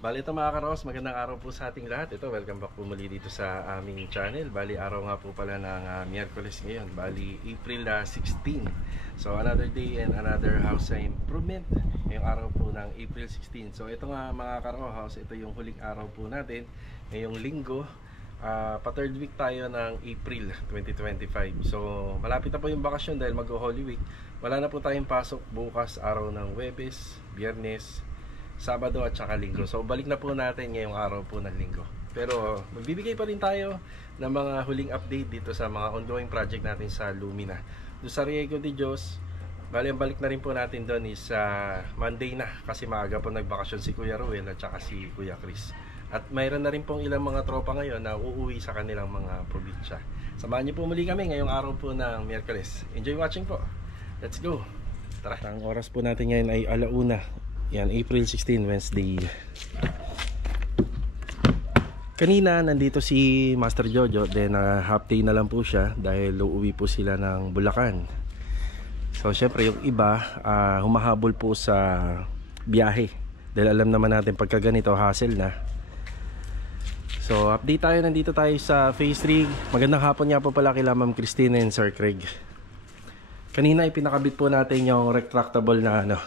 Bali ito mga karos, magandang araw po sa ating lahat. Ito, welcome back po muli dito sa aming channel. Bali araw nga po pala ng Miyerkules ngayon. Bali April 16. So another day and another house improvement. Ngayong araw po ng April 16. So ito nga mga house, ito yung huling araw po natin. Ngayong linggo, pa third week tayo ng April 2025. So malapit na po yung bakasyon dahil mag-Holy Week. Wala na po tayong pasok bukas araw ng Huwebes, Biyernes, Sabado at saka Linggo. So balik na po natin ngayong araw po ng Linggo. Pero magbibigay pa rin tayo ng mga huling update dito sa mga ongoing project natin sa Lumina. Doon sa Riego de Dios, bali ang balik na rin po natin doon is Monday na kasi maaga po nagbakasyon si Kuya Ruel at saka si Kuya Chris. At mayroon na rin pong ilang mga tropa ngayon na uuwi sa kanilang mga probinsya. Samahan niyo po muli kami ngayong araw po ng Miyerkules. Enjoy watching po. Let's go. Tara. Ang oras po natin ngayon ay 1:00. Yan, April 16, Wednesday. Kanina nandito si Master Jojo, then half day na lang po siya dahil uuwi po sila ng Bulacan. So syempre yung iba humahabol po sa biyahe dahil alam naman natin pagka ganito hassle na. So update tayo, nandito tayo sa Phase 3. Magandang hapon nga po pala kila Ma'am Christine and Sir Craig. Kanina ipinakabit po natin yung retractable na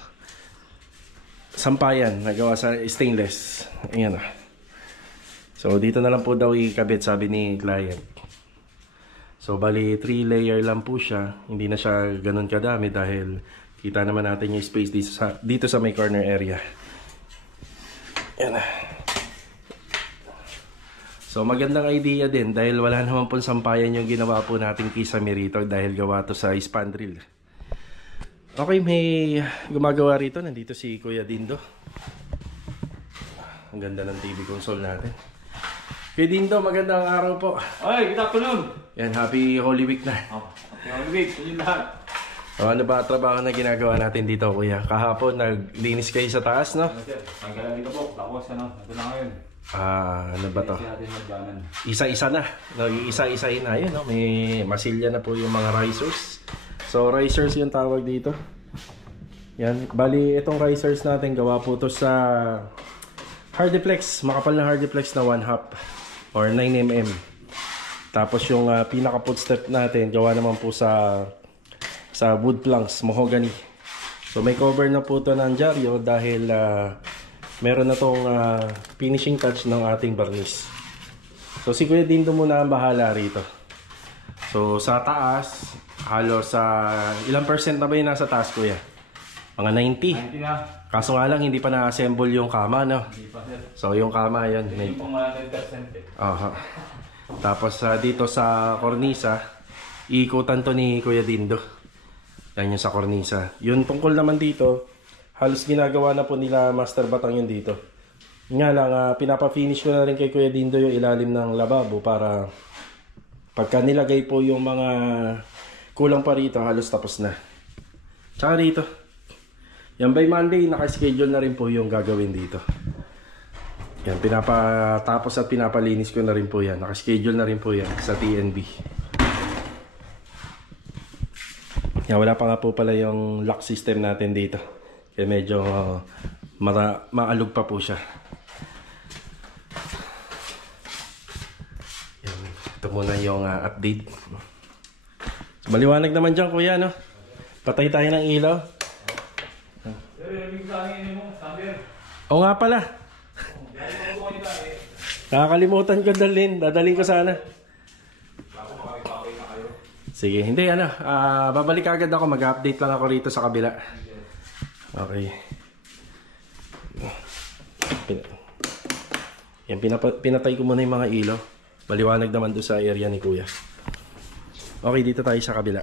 sampayan na gawa sa stainless. Ayan. So dito na lang po daw ikabit, sabi ni client. So bali 3 layer lang po siya. Hindi na siya ganun kadami dahil kita naman natin yung space dito sa may corner area. Ayan. So magandang idea din dahil wala naman po sampayan yung ginawa po nating kisame rito dahil gawa to sa spandrel. Okay, may gumagawa rito. Nandito si Kuya Dindo. Ang ganda ng TV console natin. Kuya Dindo, magandang araw po. Ay, good afternoon. Yan, happy Holy Week na. Happy Holy Week, yun lahat. Ano ba trabaho na ginagawa natin dito, Kuya? Kahapon, naglinis kayo sa taas, no? Tanggalan dito po, tapos ito na ngayon. Ano ba to? Natin Isa-isa na. Isa-isahin na yun, no? May masilya na po yung mga risers. So risers yung tawag dito. Yan, bali itong risers natin gawa po to sa Hardiplex, makapal na Hardiplex na 1/2 or 9mm. Tapos yung pinaka footstep natin gawa naman po sa wood planks, mahogany. So may cover na po to ng dyaryo dahil meron na tong finishing touch ng ating varnish. So si Kuya Dindo muna ang bahala rito. So sa taas halos ilang percent na ba yung nasa taas, Kuya? Mga 90. 90 na. Kaso nga lang hindi pa na-assemble yung kama, no? Hindi pa, sir. So yung kama yan. Yung pong 100% eh. Tapos dito sa kornisa, iikutan to ni Kuya Dindo. Yan yung sa kornisa. Yung tungkol naman dito, halos ginagawa na po nila Master Batang yun dito. Nga lang, pinapa-finish ko na rin kay Kuya Dindo yung ilalim ng lababo para pagka nilagay po yung mga kulang pa rito, halos tapos na. Tsaka rito, yan by Monday, naka-schedule na rin po yung gagawin dito. Yan, pinapatapos at pinapalinis ko na rin po yan. Naka-schedule na rin po yan sa TNB. Yan, wala pa nga po pala yung lock system natin dito. Kaya medyo maalog pa po siya. Yan, ito muna yung update. Maliwanag naman dyan, Kuya, no? Patay tayo ng ilaw. Oo nga pala. Nakakalimutan ko dalhin. Dadaling ko sana. Sige, hindi babalik agad ako. Mag-update lang ako rito sa kabila. Okay. Yan, pinatay ko muna yung mga ilaw. Maliwanag naman doon sa area ni Kuya. Okay, dito tayo sa kabila.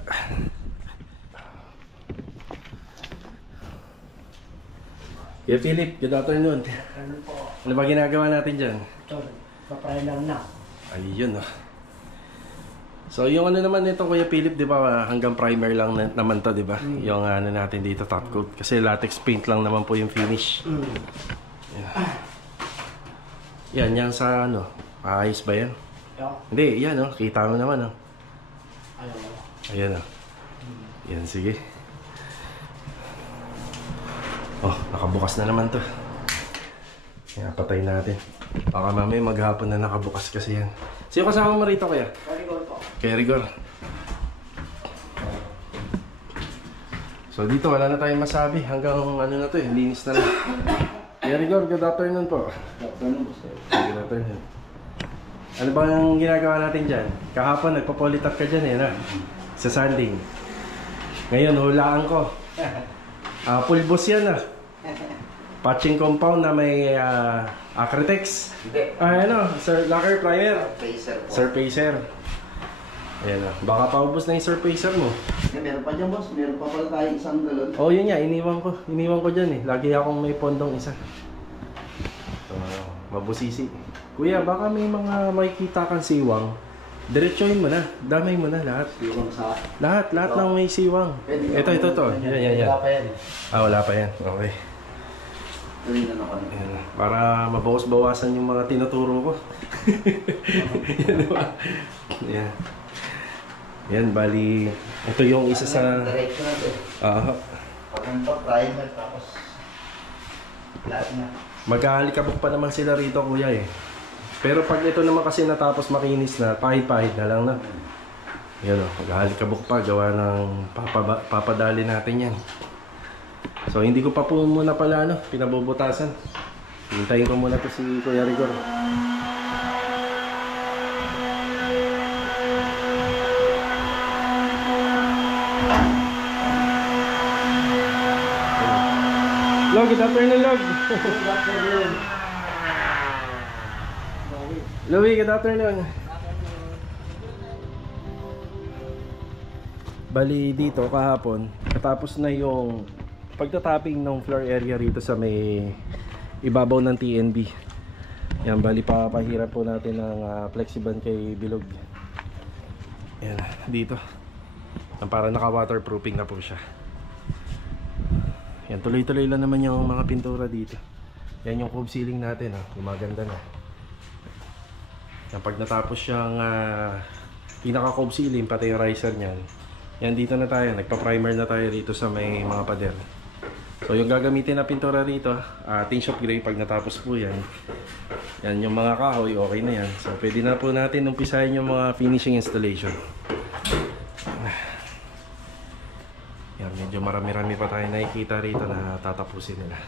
Yeah, Philip, good afternoon. Ano ba ginagawa natin dyan? Ito, papray lang na. Ayun, So, yung naman nito, Kuya Philip, di ba, hanggang primer lang naman to, di ba? Yung natin dito, top coat. Kasi latex paint lang naman po yung finish. Yan, yan sa ayos ba yan? Hindi, yan, kita mo naman, Ayan, yan, sige. Oh, nakabukas na naman to. Kaya patay natin. Baka mamaya maghapon na nakabukas kasi yan. Sino kasama mo rito kaya? Rigor po. Kaya Rigor. So dito wala na tayong masabi. Hanggang ano na to eh, linis na lang. Kaya Rigor, good afternoon po. Good afternoon po, sir. Good afternoon. Ano ba ang ginagawa natin dyan? Kahapon nagpa-polytap ka dyan eh na? Sa sanding. Ngayon hulaan ko. Pulbos yan ah. Patching compound na may Acritex. Hindi. Ano, Sir Lacquer Primer. Pacer po. Surfacer. Ayan ah. Baka paubos na yung surfacer mo. Meron pa dyan, boss. Meron pa pala tayong isang galon. Oh, yun nga. Iniwan ko. Iniwan ko dyan eh. Lagi akong may pondong isa. So, mabusisi. Kuya, baka may mga makikita kang siwang. Diretsuhin mo na. Damay mo na lahat. Yung sa... Lahat ng may siwang. Ito. Yan. Wala pa yan. Wala pa yan. Okay. Tuloy na ako. Ayan, para mabawas-bawasan yung mga tinuturo ko. Yan diba? Yan. Yan, bali. Ito yung isa sa... Diretso na ito. Pag ito, primer, tapos... lahat na. Mag-aalikabok pa naman sila rito, kuya eh. Pero pag ito naman kasi natapos makinis na, pahid-pahid na lang na. Yan o, mag-aalikabok pa, gawa ng papadali natin yan. So hindi ko pa po muna pala pinabubutasan. Hintayin ko muna to si Kuya Rigor. Log, good afternoon, Log. Good afternoon. Louie, good afternoon. Bali dito kahapon, katapos na yung pagtatapping ng floor area rito sa may ibabaw ng TNB. Yan, bali papahirap po natin ng flexiban kay Bilog. Yan, dito. Yan, para naka waterproofing na po siya. Yan, tuloy-tuloy lang naman yung mga pintura dito. Yan yung cove ceiling natin, gumaganda na. Yan, pag natapos siyang pinaka cove ceiling, pati yung riser niyan. Yan, dito na tayo, nagpa-primer na tayo rito sa may mga pader. So yung gagamitin na pintura rito, tin shop gray pag natapos po yan. Yan, yung mga kahoy, okay na yan. So pwede na po natin umpisahin yung mga finishing installation. Yan, medyo marami-rami pa tayo nakikita rito na tatapusin nila.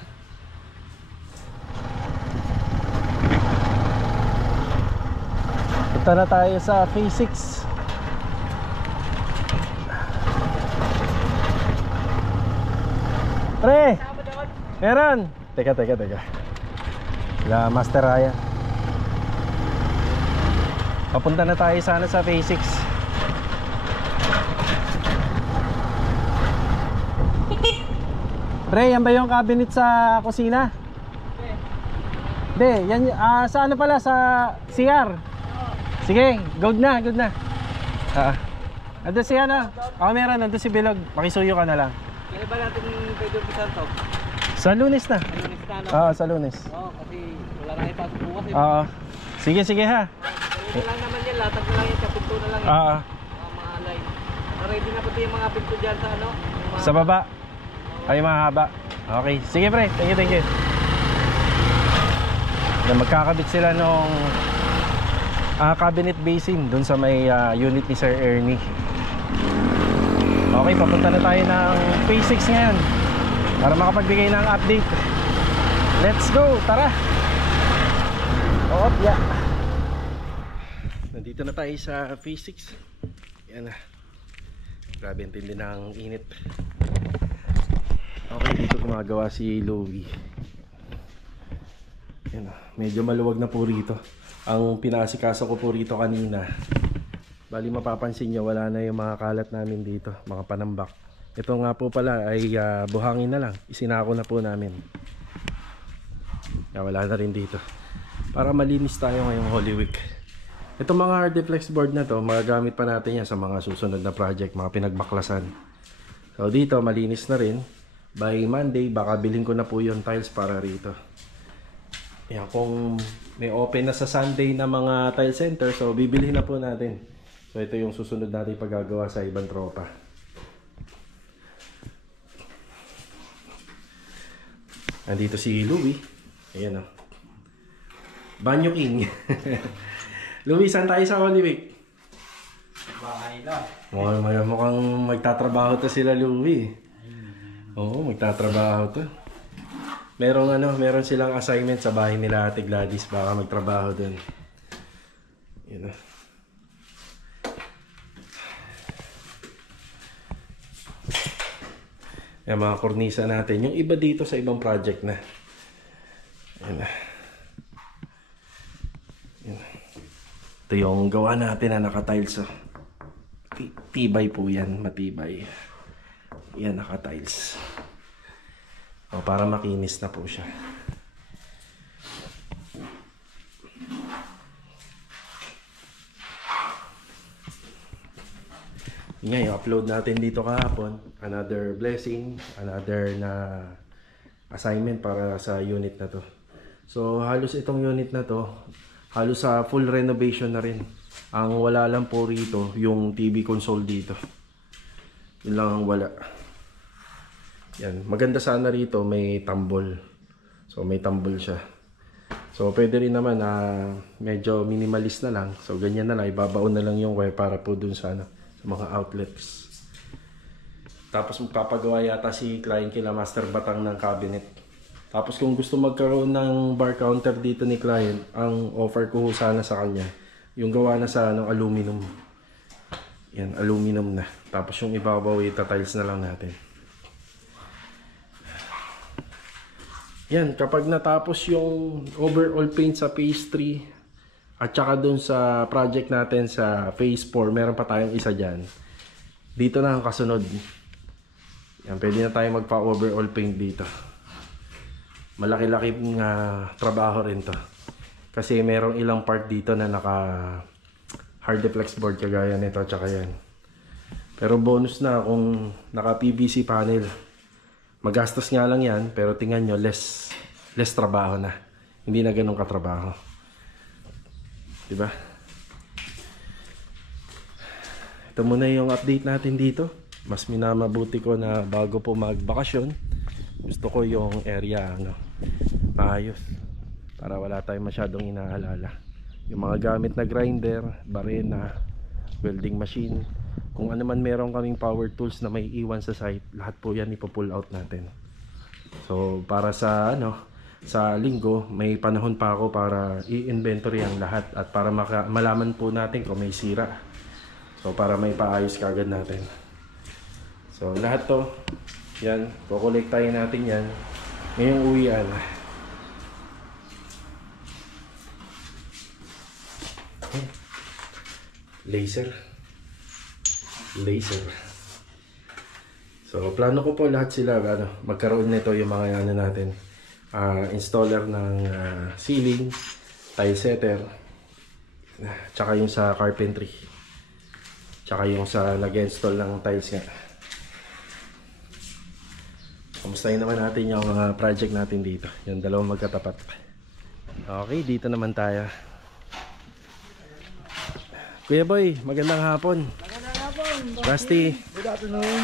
Punta na tayo sa phase 6. Pre! Meron! Teka. Master Ryan. Papunta na tayo sana sa phase 6. Pre, yan ba yung cabinet sa kusina? Hindi, yan, sa ano pala, sa CR. Sige, good na. Ando si ano? Meron, nandun si Bilog. Makisuyo ka na lang. Kaya ba natin pwede umpisan to? Sa Lunes na. Lunes na, no? Sa Lunes. Oo, kasi wala na ipasok bukas eh. Sige ha. Ito lang naman yan, latag na lang yan, kapinto na lang yan. Mga line. Ready na pati yung mga pinto dyan sa ano? Sa baba. Ay, mahaba. Okay, sige pre, thank you. Magkakabit sila nung cabinet basin dun sa may unit ni Sir Ernie. Okay, papunta na tayo ng phase 6 ngayon para makapagbigay ng update. Let's go, tara. Nandito na tayo sa phase 6. Yan na. Grabe, intindi ng init. Okay, dito gumagawa si Louie. Yan na. Medyo maluwag na po rito. Ang pinaasikaso ko po rito kanina, bali mapapansin nyo, wala na yung mga kalat namin dito, mga panambak. Ito nga po pala ay buhangin na lang. Isinako na po namin. Wala na rin dito. Para malinis tayo ngayong Holy Week. Itong mga hard-flex board na to, magagamit pa natin yan sa mga susunod na project, mga pinagbaklasan. So dito, malinis na rin. By Monday, baka bilhin ko na po yung tiles para rito. Yan, kung may open na sa Sunday na mga tile center, so bibilhin na po natin. So ito yung susunod natin paggagawa sa ibang tropa. Nandito si Louie. Ayan o. Banyo King. Louie, saan tayo sa Holy Week? Bahay lang. Mukhang magtatrabaho to sila Louie. Oo, magtatrabaho to. Meron silang assignment sa bahay nila Ate Gladys, baka magtrabaho dun. Yun na. Yung mga kornisa natin. Yung iba dito sa ibang project na. Yun na. Yun na. Ito yung gawa natin na naka-tiles. Oh. Tibay po yan, matibay. Yan, naka-tiles. O, para makinis na po siya. Ngayon, upload natin dito kahapon. Another blessing, another na assignment para sa unit na to. So, halos itong unit na to, halos sa full renovation na rin. Ang wala lang po rito, yung TV console dito. Yun lang ang wala. Yan, maganda sana rito, may tambol. So, may tambol siya. So, pwede rin naman na medyo minimalist na lang. So, ganyan na lang, ibabaon na lang yung wire para po dun sa mga outlets. Tapos magpapagawa yata si client kila Master Batang ng cabinet. Tapos kung gusto magkaroon ng bar counter dito ni client, ang offer ko sana sa kanya yung gawa na sa aluminum. Yan, aluminum na. Tapos yung ibabaw ita-tiles na lang natin. Yan, kapag natapos yung overall paint sa phase 3 at saka dun sa project natin sa phase 4, meron pa tayong isa dyan. Dito na ang kasunod. Yan, pwede na tayo magpa-overall paint dito. Malaki-laki trabaho rin to. Kasi merong ilang part dito na naka hard-deflex board kagaya nito at saka yan. Pero bonus na kung naka PVC panel. Magastos nga lang yan, pero tingnan nyo, less trabaho na. Hindi na ganun katrabaho. Diba? Ito muna yung update natin dito. Mas minamabuti ko na bago po magbakasyon, gusto ko yung area maayos para wala tayong masyadong inaalala. Yung mga gamit na grinder, barena, welding machine, kung ano man meron kaming power tools na may iwan sa site, lahat po yan ipo-pull out natin. So para sa sa linggo, may panahon pa ako para i-inventory ang lahat at para malaman po natin kung may sira. So para may paayos kagad natin. So lahat to, yan, kukolektahin natin yan ngayong uwian. Laser. So plano ko po lahat sila magkaroon nito yung mga natin. Installer ng ceiling, tile setter, tsaka yung sa carpentry, tsaka yung sa nag-install ng tiles nga. Kamustahin naman natin yung mga project natin dito, yung dalawang magkatapat. Okay, dito naman tayo. Kuya Boy, magandang hapon. Magandang hapon. Rusty. Good afternoon.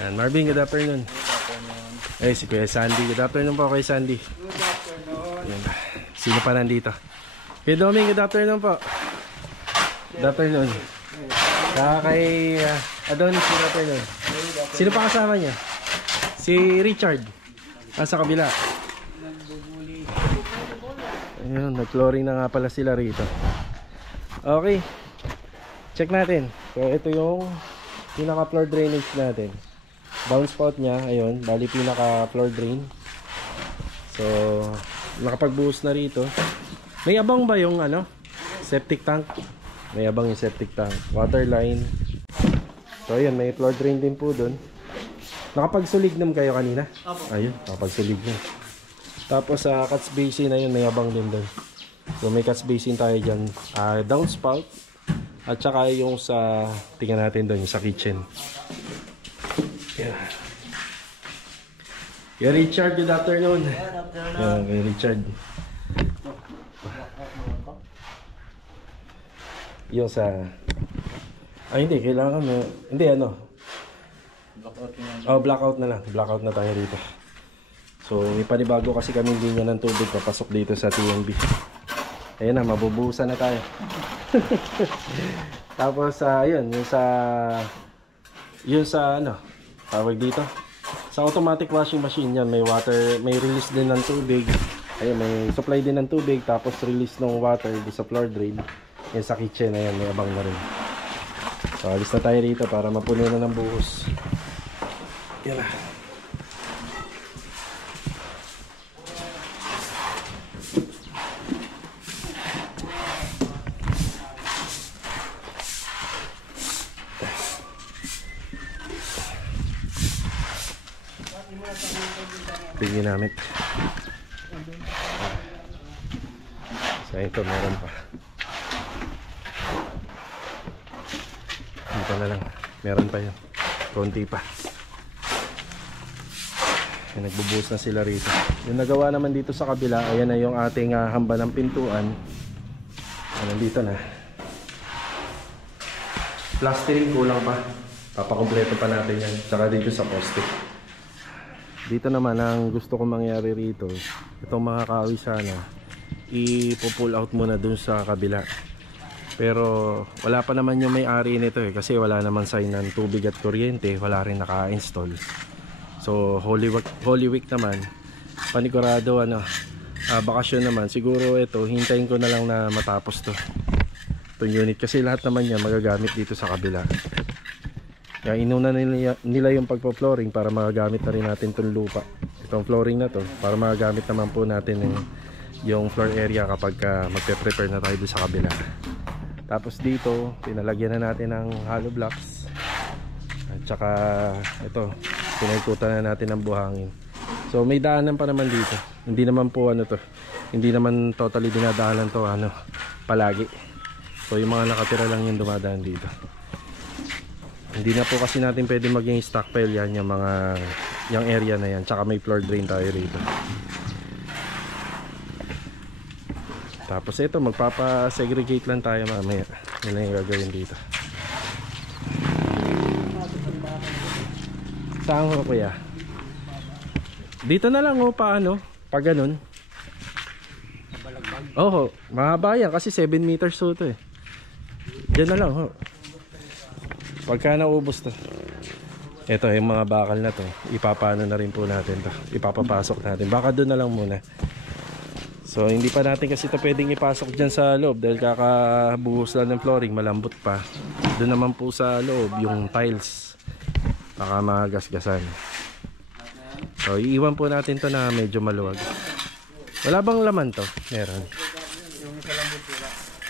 And Marvin, good afternoon. Eh, si Kuya Sandy. Good afternoon po kay Sandy. Good afternoon. Yan. Sino pa nandito? Kuya Doming, good afternoon po. Good afternoon. Kay Adonis, good afternoon. Sino pa kasama niya? Si Richard. Nasa kabila. Ayun, nag-flooring na nga pala sila rito. Okay. Check natin. So, ito yung pinaka-floor drainage natin. Downspout niya, ayun, bali pinaka floor drain. So, nakapagbuhos na rito. May abang ba yung septic tank? May abang yung septic tank. Water line. So, ayun, may floor drain din po dun. Nakapagsulignum kayo kanina? Ayun, nakapagsulignum. Tapos sa catch basin na yun, may abang din dun. So, may catch basin tayo dyan. Downspout. At saka yung sa, tingnan natin dun, yung sa kitchen. Yeah. Yeah, Richard, good afternoon. Good afternoon. Yeah, kay Richard. Yung sa... hindi, kailangan hindi, Blackout na. Oh, blackout na lang. Blackout na tayo dito. So, may panibago kasi kami linya ng tubig papasok dito sa TNB. Ayun na, mabubuhusan na tayo. Tapos, ayun, yung sa ano, tawag dito. Sa automatic washing machine yan, may water, may release din ng tubig. Ayun, may supply din ng tubig, tapos release ng water doon sa floor drain. Yan sa kitchen, ayan, may abang na rin. So, alis na tayo rito para mapuno na ng buhos. Yan na. Tingin namin. Sa ito meron pa. Dito na lang. Meron pa yun. Konti pa. Nagbubuhos na sila rito. Yung nagawa naman dito sa kabila, ayan na yung ating hamba ng pintuan. Nandito na. Plastering kulang pa. Papakompleto pa natin yan. Tsaka dito sa poste. Dito naman ang gusto kong mangyari rito, itong mga kahoy sana i-pull out muna dun sa kabila. Pero wala pa naman yung may-ari nito kasi wala naman sign ng tubig at kuryente, wala rin naka-install. So Holy Week naman, panigurado bakasyon naman, siguro ito hintayin ko na lang na matapos itong unit kasi lahat naman niya magagamit dito sa kabila. Kaya inuna nila yung pagpo-flooring para magagamit na rin natin itong lupa. Itong flooring na to para magagamit naman po natin yung floor area kapag magpe-prepare na tayo doon sa kabila. Tapos dito, pinalagyan na natin ng hollow blocks. At saka ito, pinaikutan na natin ng buhangin. So may daanan pa naman dito. Hindi naman po hindi naman totally dinadaanan to palagi. So yung mga nakatira lang yung dumadaan dito. Hindi na po kasi natin pwede maging stockpile yan yung area na yan. Tsaka may floor drain tayo rito. Tapos ito, magpapa-segregate lang tayo mamaya. Yun lang yung gagawin dito. Saan ko kuya? Dito na lang paano? Pag ganun. Oo, mahaba yan kasi 7 meters ito Diyan na lang Pagka naubos to, ito yung mga bakal na to, ipapano na rin po natin to, ipapapasok natin, baka doon na lang muna. So hindi pa natin kasi ito pwedeng ipasok dyan sa loob dahil kakabuhos lang ng flooring, malambot pa. Doon naman po sa loob yung tiles, baka magasgasan. So iiwan po natin to na medyo maluwag. Wala bang laman to? Meron.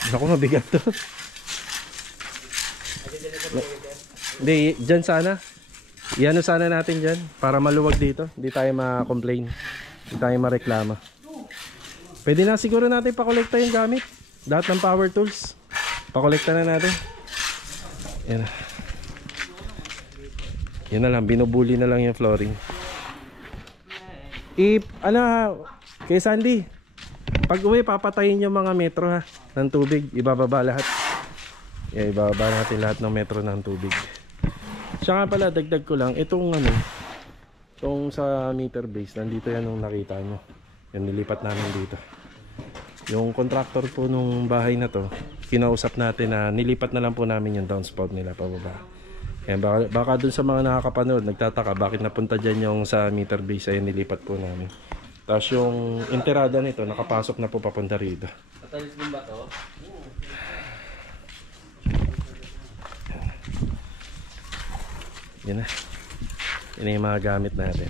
Naku, mabigat to. Hindi, dyan sana. Iano sana natin dyan para maluwag dito. Hindi tayo ma-complain. Hindi tayo ma-reklama. Pwede na siguro natin pakolekta yung gamit. Lahat ng power tools. Pakolekta na natin. Yan na. Yan na lang. Binubuli na lang yung flooring. Kay Sandy, pag uwi papatayin yung mga metro ng tubig. Ibababa lahat. Ibababa natin lahat ng metro ng tubig. Siya nga pala, dagdag ko lang, itong sa meter base, nandito yan nung nakita nyo. Yung nilipat namin dito. Yung contractor po nung bahay na to, kinausap natin na nilipat na lang po namin yung downspout nila pababa. Kaya baka dun sa mga nakakapanood, nagtataka bakit napunta dyan yung sa meter base, ay nilipat po namin. Tapos yung enterada nito, nakapasok na po papunta rito. Matalis din ba to? Yan na. Yan yung mga gamit natin.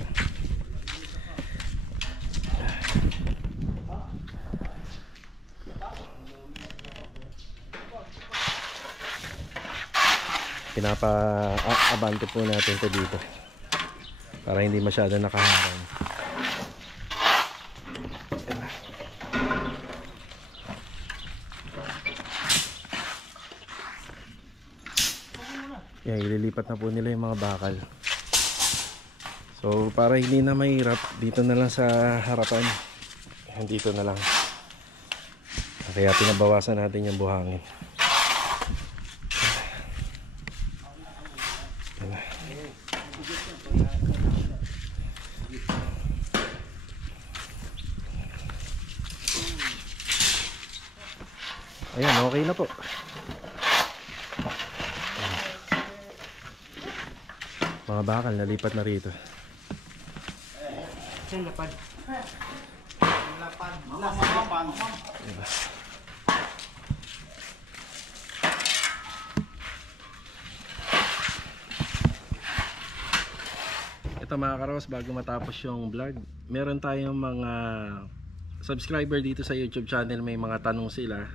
Pinapa-abante po natin ito dito para hindi masyado nakaharang. Yan, ililipat na po nila yung mga bakal. So para hindi na mahirap, dito na lang sa harapan. Dito na lang. Kaya pinabawasan natin yung buhangin. Ayan, okay na po. Mga bakal nalipat na rito. Saan lapad? Diba? Ito mga karos, bago matapos yung vlog, meron tayong mga subscriber dito sa YouTube channel, may mga tanong sila.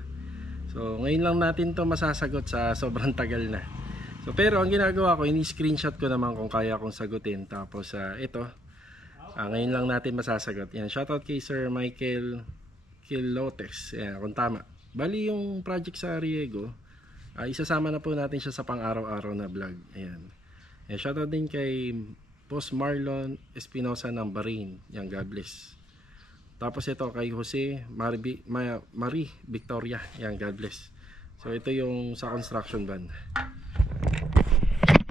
So ngayon lang natin to masasagot sa sobrang tagal na. So pero ang ginagawa ko, ini-screenshot ko naman kung kaya kong sagutin. Tapos ito, ngayon lang natin masasagot. Yan, shoutout kay Sir Michael Kilotex. Yan, kung tama. Bali yung project sa Riego, isasama na po natin siya sa pang-araw-araw na vlog. Ayan. Yan, shoutout din kay Boss Marlon Espinosa ng Bahrain. Yan, God bless. Tapos ito kay Jose Marie Victoria. Yan, God bless. So ito yung sa construction ban.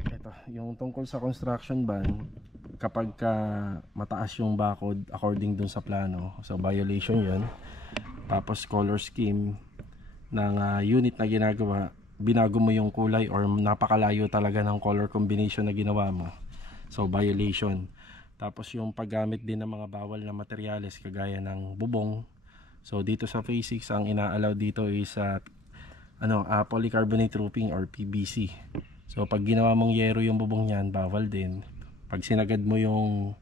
Ito, yung tungkol sa construction ban, kapag mataas yung bakod according dun sa plano, so violation yun. Tapos color scheme ng unit na ginagawa, binago mo yung kulay or napakalayo talaga ng color combination na ginawa mo, so violation. Tapos yung paggamit din ng mga bawal na materyales kagaya ng bubong, so dito sa phase 6 ang ina-allow dito is polycarbonate roofing or PVC. So pag ginawa mong yero yung bubong niyan, bawal din. Pag sinagad mo yung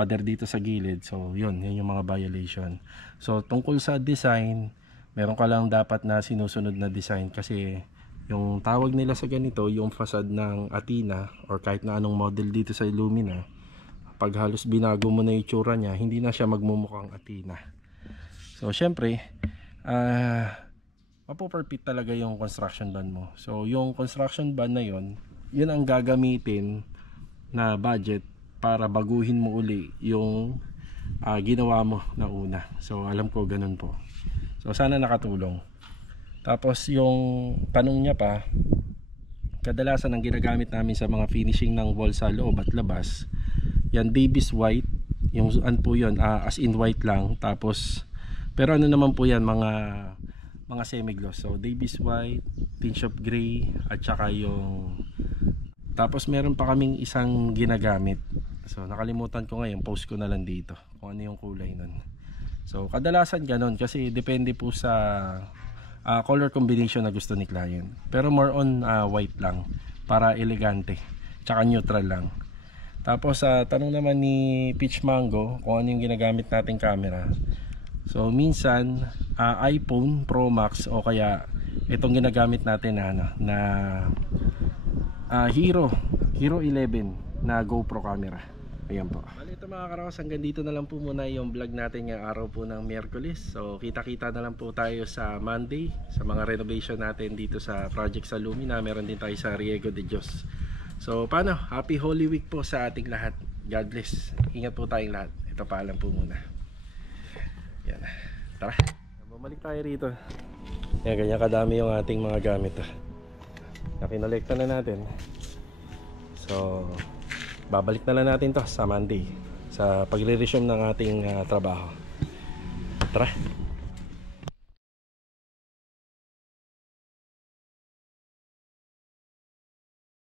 pader dito sa gilid, so yun yung mga violation. So tungkol sa design, meron ka lang dapat na sinusunod na design, kasi yung tawag nila sa ganito, yung facade ng Athena or kahit na anong model dito sa Illumina, pag halos binago mo na yung itsura niya, hindi na siya magmumukhang Athena. So syempre, mapo-perfect talaga yung construction ban mo. So yung construction ban na yun ang gagamitin na budget para baguhin mo uli yung ginawa mo na una. So alam ko ganun po. So sana nakatulong. Tapos yung tanong niya pa, kadalasan ang ginagamit namin sa mga finishing ng wall sa loob at labas, yan Davis white, yung po yun, as in white lang. Tapos pero ano naman po yan, mga semi-gloss. So Davis white, tinge of gray, at saka yung, tapos meron pa kaming isang ginagamit. So nakalimutan ko ngayon, post ko na lang dito kung ano yung kulay nun. So kadalasan ganon, kasi depende po sa color combination na gusto ni client. Pero more on white lang para elegante, tsaka neutral lang. Tapos tanong naman ni Peach Mango kung ano yung ginagamit nating camera. So minsan iPhone Pro Max o kaya itong ginagamit natin na Hero 11 na GoPro camera. Ayan po. Bali ito mga karos, hanggang dito na lang po muna yung vlog natin ngayong araw po ng Miyerkules. So kita-kita na lang po tayo sa Monday sa mga renovation natin dito sa project sa Lumina. Meron din tayo sa Riego de Dios. So paano? Happy Holy Week po sa ating lahat. God bless. Ingat po tayong lahat. Ito paalam po muna. Yan. Tara. Bumalik tayo rito. Yan, ganyan kadami yung ating mga gamit. Nakinolekta na natin. So babalik na lang natin to sa Monday sa pagre-resume ng ating trabaho. Tara.